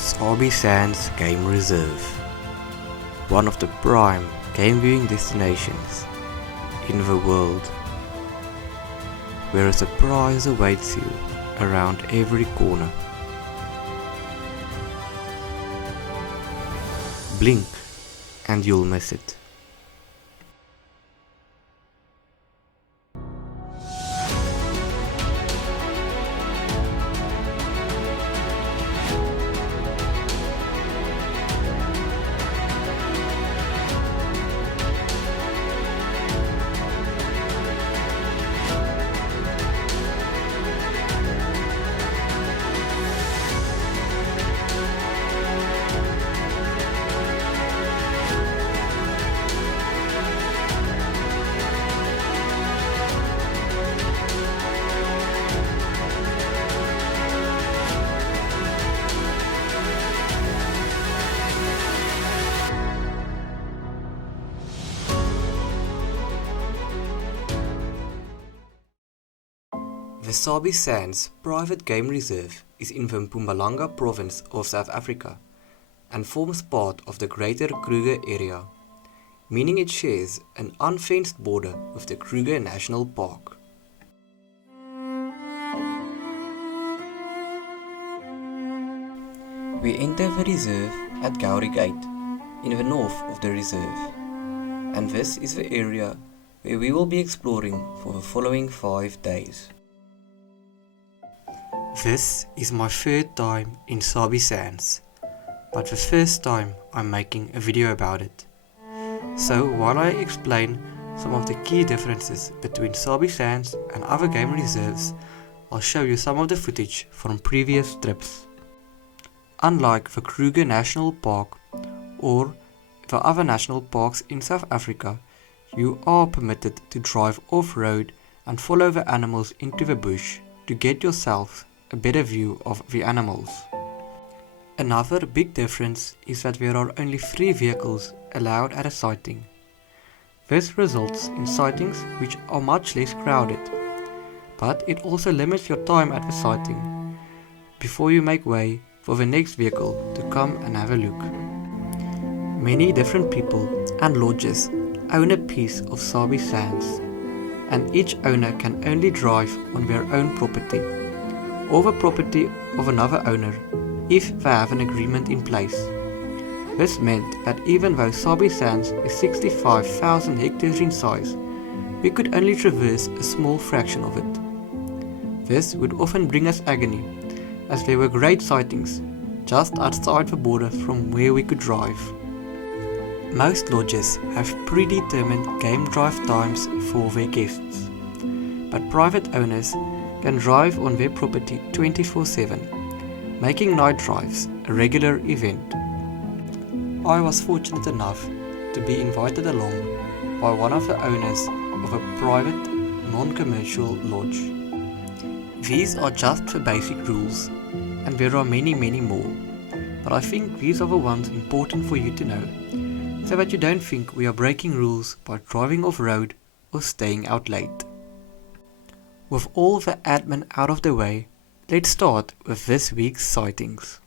Sabi Sands Game Reserve, one of the prime game viewing destinations in the world, where a surprise awaits you around every corner. Blink and you'll miss it. The Sabi Sands Private Game Reserve is in the Mpumalanga province of South Africa and forms part of the Greater Kruger area, meaning it shares an unfenced border with the Kruger National Park. We enter the reserve at Gowrie Gate, in the north of the reserve, and this is the area where we will be exploring for the following 5 days. This is my third time in Sabi Sands, but the first time I'm making a video about it. So while I explain some of the key differences between Sabi Sands and other game reserves, I'll show you some of the footage from previous trips. Unlike the Kruger National Park or the other national parks in South Africa, you are permitted to drive off-road and follow the animals into the bush to get yourself a better view of the animals. Another big difference is that there are only 3 vehicles allowed at a sighting. This results in sightings which are much less crowded, but it also limits your time at the sighting before you make way for the next vehicle to come and have a look. Many different people and lodges own a piece of Sabi Sands, and each owner can only drive on their own property or the property of another owner if they have an agreement in place. This meant that even though Sabi Sands is 65,000 hectares in size, we could only traverse a small fraction of it. This would often bring us agony, as there were great sightings just outside the border from where we could drive. Most lodges have predetermined game drive times for their guests, but private owners can drive on their property 24/7, making night drives a regular event. I was fortunate enough to be invited along by one of the owners of a private, non-commercial lodge. These are just the basic rules, and there are many more, but I think these are the ones important for you to know, so that you don't think we are breaking rules by driving off-road or staying out late. With all the admin out of the way, let's start with this week's sightings.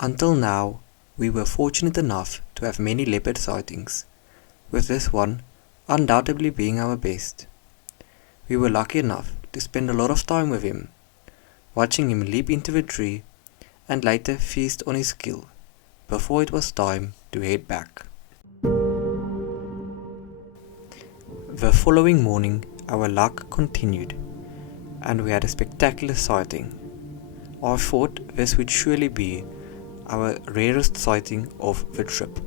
Until now, we were fortunate enough to have many leopard sightings, with this one undoubtedly being our best. We were lucky enough to spend a lot of time with him, watching him leap into a tree and later feast on his kill, before it was time to head back. The following morning, our luck continued, and we had a spectacular sighting. I thought this would surely be our rarest sighting of the trip.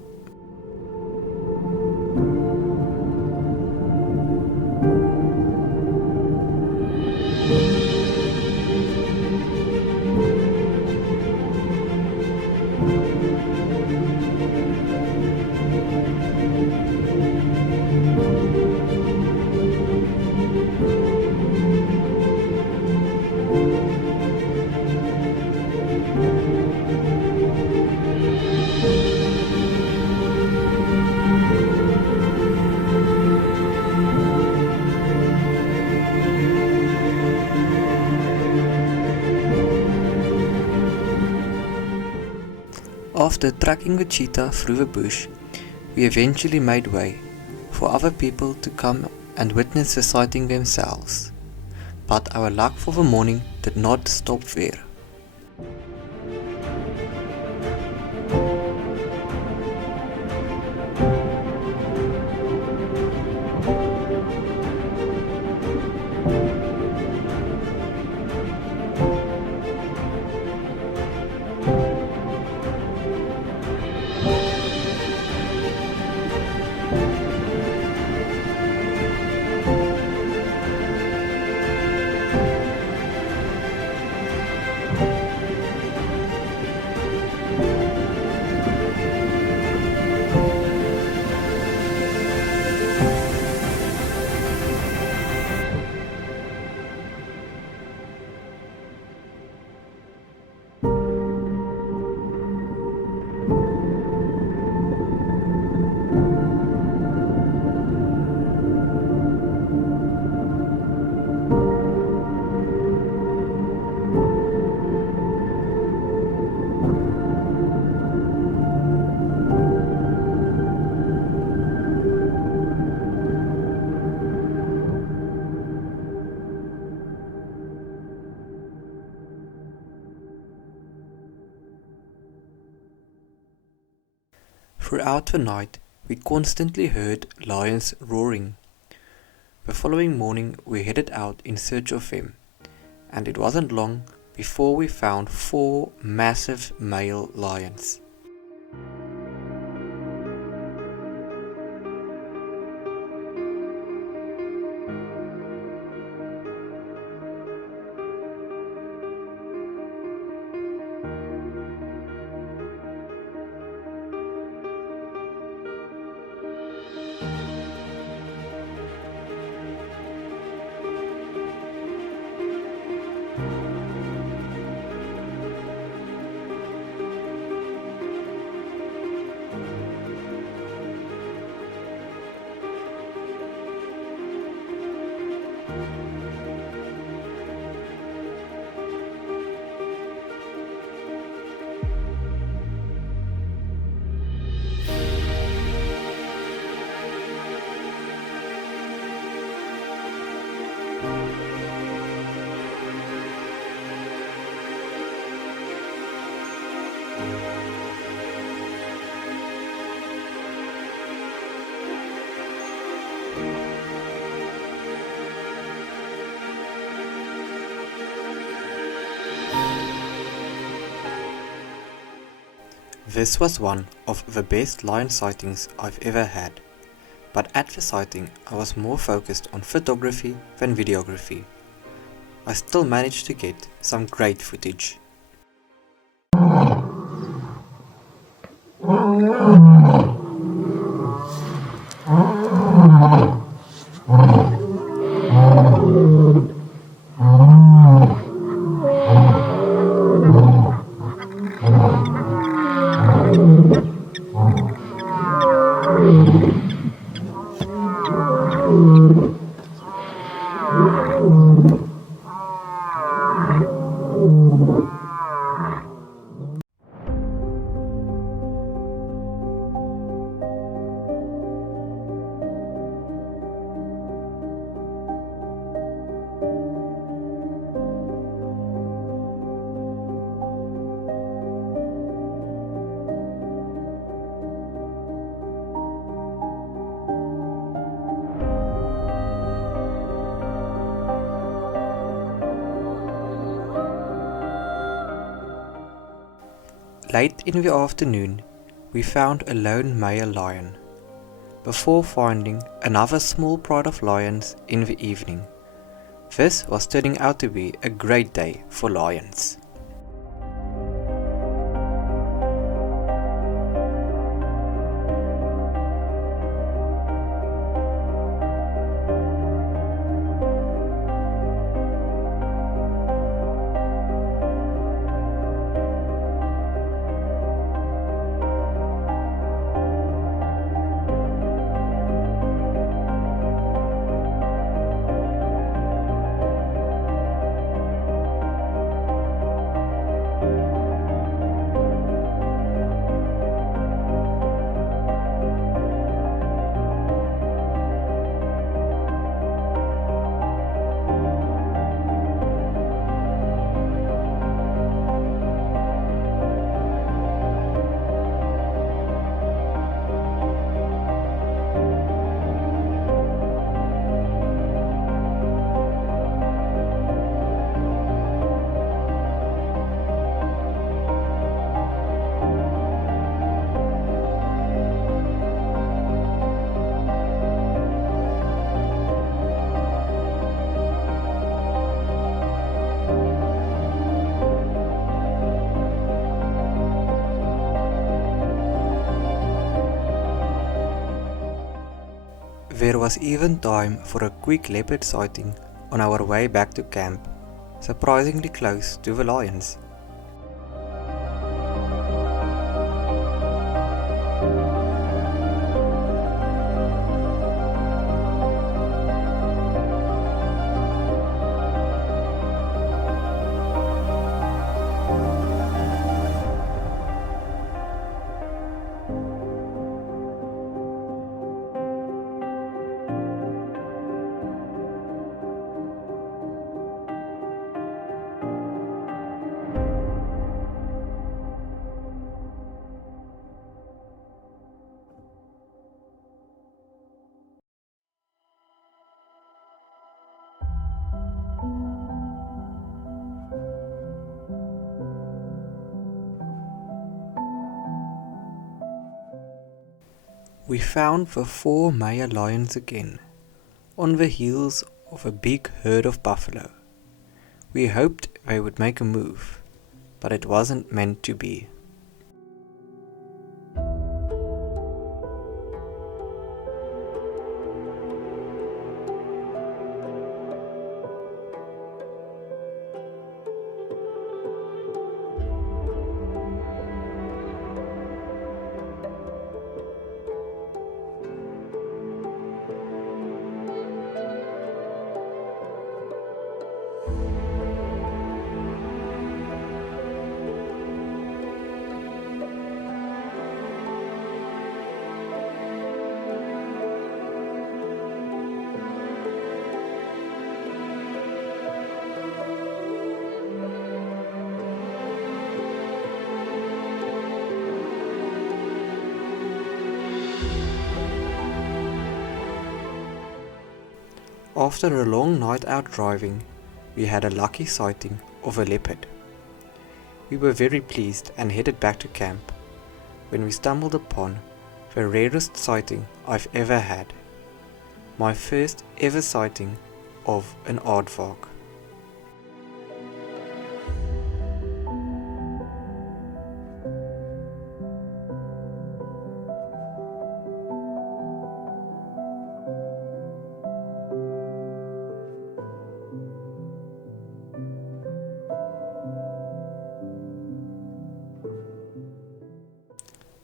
After tracking the cheetah through the bush, we eventually made way for other people to come and witness the sighting themselves. But our luck for the morning did not stop there. Throughout the night, we constantly heard lions roaring. The following morning, we headed out in search of them, and it wasn't long before we found 4 massive male lions. This was one of the best lion sightings I've ever had, but at the sighting I was more focused on photography than videography. I still managed to get some great footage. Late in the afternoon, we found a lone male lion, before finding another small pride of lions in the evening. This was turning out to be a great day for lions. There was even time for a quick leopard sighting on our way back to camp, surprisingly close to the lions. We found the 4 male lions again, on the heels of a big herd of buffalo. We hoped they would make a move, but it wasn't meant to be. After a long night out driving, we had a lucky sighting of a leopard. We were very pleased and headed back to camp when we stumbled upon the rarest sighting I've ever had. My first ever sighting of an aardvark.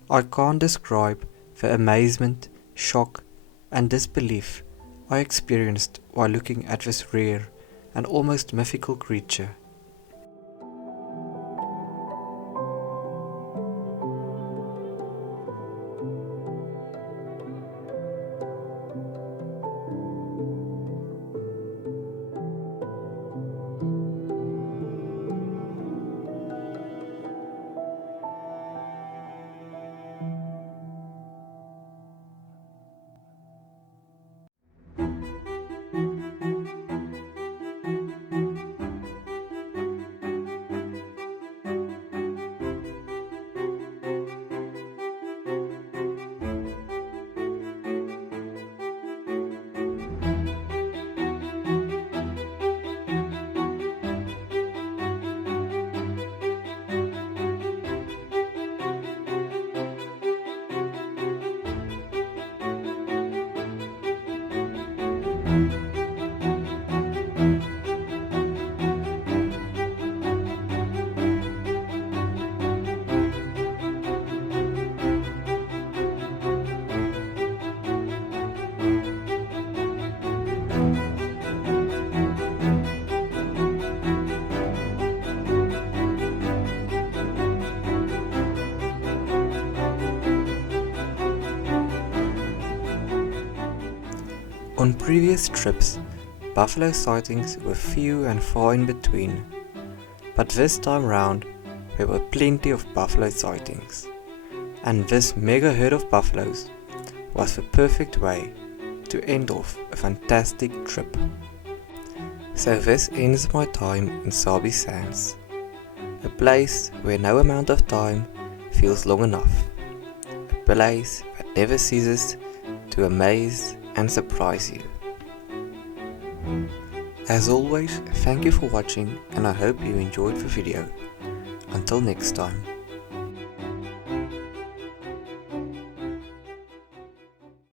I can't describe the amazement, shock and disbelief I experienced while looking at this rare and almost mythical creature. On previous trips, buffalo sightings were few and far in between, but this time round there were plenty of buffalo sightings, and this mega herd of buffaloes was the perfect way to end off a fantastic trip. So this ends my time in Sabi Sands, a place where no amount of time feels long enough, a place that never ceases to amaze and surprise you. As always, thank you for watching and I hope you enjoyed the video. Until next time.